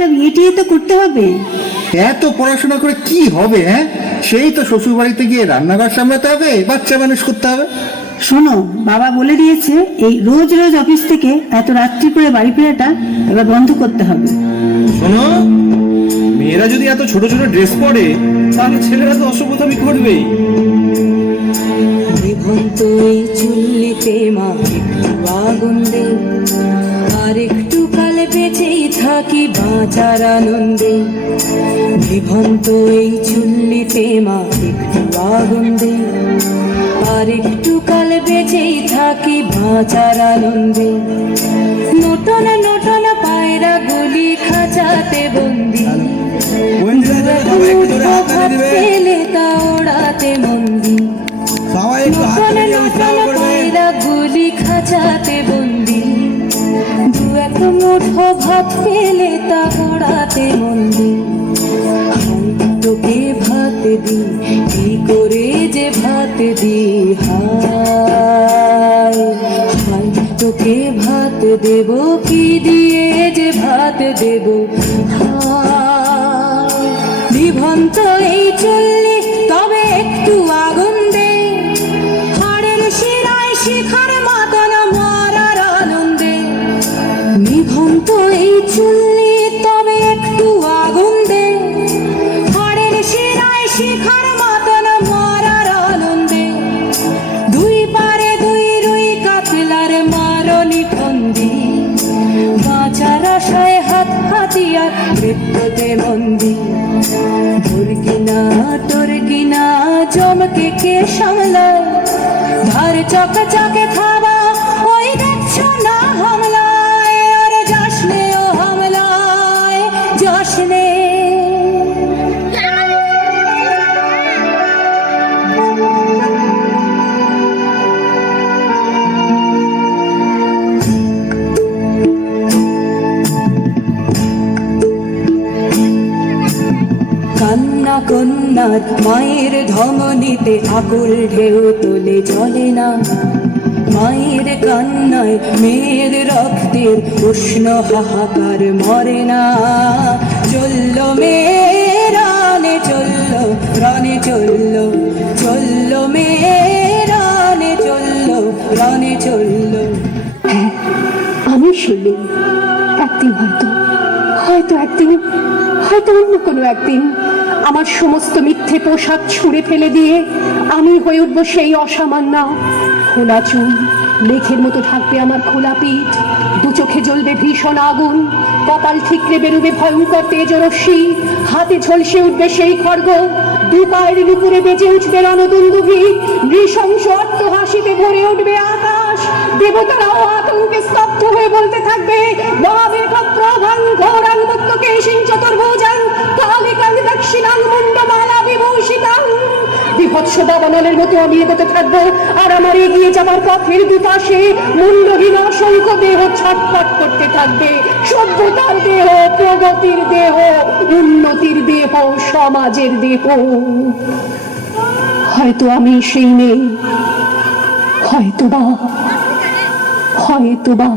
একটা বিয়ে তো করতে হবে। এত পড়াশোনা করে কি হবে? হ্যাঁ, সেই তো শ্বশুর বাড়িতে গিয়ে রান্নাঘর সামলাতে হবে, বাচ্চা মানুষ করতে হবে। শোনো, বাবা বলে দিয়েছে এই রোজ রোজ অফিস থেকে এত রাত্রি করে বাড়ি ফেরাটা এবার বন্ধ করতে হবে। শোনো, মেয়েরা যদি এত ছোট ছোট ড্রেস পরে তাহলে ছেলেরা তো অসভ্যতামি করবেই। নিভন্ত এই চুল্লিতে মা একটু আগুন দে, আর একটু কাল বেঁচেই থাকি বাঁচার আনন্দে। নিভন্ত এই চুল্লিতে মা একটু আগুন দে, আর একটু কাল বেঁচেই থাকি বাঁচার আনন্দে। নটন নটন পায়রা গুলি খাঁচাতে বন্দি, পেলে তা ওড়াতে মন্দি। নটন নটন পায়রা গুলি খাঁচাতে বন্দি, দু এক মুঠো ভাত পেলে তা ওড়াতে মন্দি। তোকে ভাত দি, কি করে যে ভাত দি, হায় হায় তোকে ভাত দেব, কি দিয়ে যে ভাত দেব, হায়। নিভন্ত এই চুল্লি তবে একটু আগুন দে, হাড়ের শিরায় শিখার মতন মরার আনন্দে। নিভন্ত এই চুল্লি তবে একটু আগুন দে, হাড়ের শিরায় শিখার মতন মরার আনন্দে। দুই পারে দুই রুই কাতলার মারনি ফন্দি, বাঁচার আশায় হাত হাতিয়ার মৃত্যুতে বন্দি। তোর কিনা জমকে কে সামলায়, ধার চকে চকে খাওয়া ওই দেখছো না হামলায়। আর যাসনে ও হামলায় যাসনে। কান্না কন্যার মায়ের ধমনীতে আকুল ঢেউ তোলে চলে না, মায়ের কান্নায় মেয়ের রক্তের উষ্ণ হাহাকার মরে না। চলল মেয়ে রানে চলল, রানে চলল, চলল মেয়ে রানে চলল, রানে চলল। আমি শুনলি একদিন হয়তো অন্য কোনো একদিন আমার সমস্ত মিথ্যে পোশাক ছুঁড়ে ফেলে দিয়ে আমি হয়ে উঠবো সেই অসামান্য। খোলা চুল মেঘের মতো থাকবে আমার খোলা পিঠ, দু চোখে জ্বলবে ভীষণ আগুন, কপাল ঠিকরে বেরোবে ভয়ঙ্কর তেজরশ্মি, হাতে ঝলসে উঠবে সেই খড়গ, দু পায়ের নুপুরে বেজে উঠবে রণদুন্দুভি, নৃশংস অট্টহাসিতে ভরে উঠবে আকাশ। দেবতারাও আতঙ্কে স্তব্ধ হয়ে বলতে থাকবে, মহামেঘ প্রভাং ঘোরাং মুক্তকেশিং চতুর্ভুজাং কালিকাং দক্ষিণাং মুন্ডমালা বিভূষিতাং। বিভৎস দাবানলের মতো আমি এগোতে থাকবো, আর আমার এগিয়ে যাবার পথের দুপাশে মুন্ডহীন অসংখ্য দেহ ছটফট করতে থাকবে। সভ্যতার দেহ, প্রগতির দেহ, উন্নতির দেহ, সমাজের দেহ। হয়তো আমি সেই মেয়ে, হয়তো বা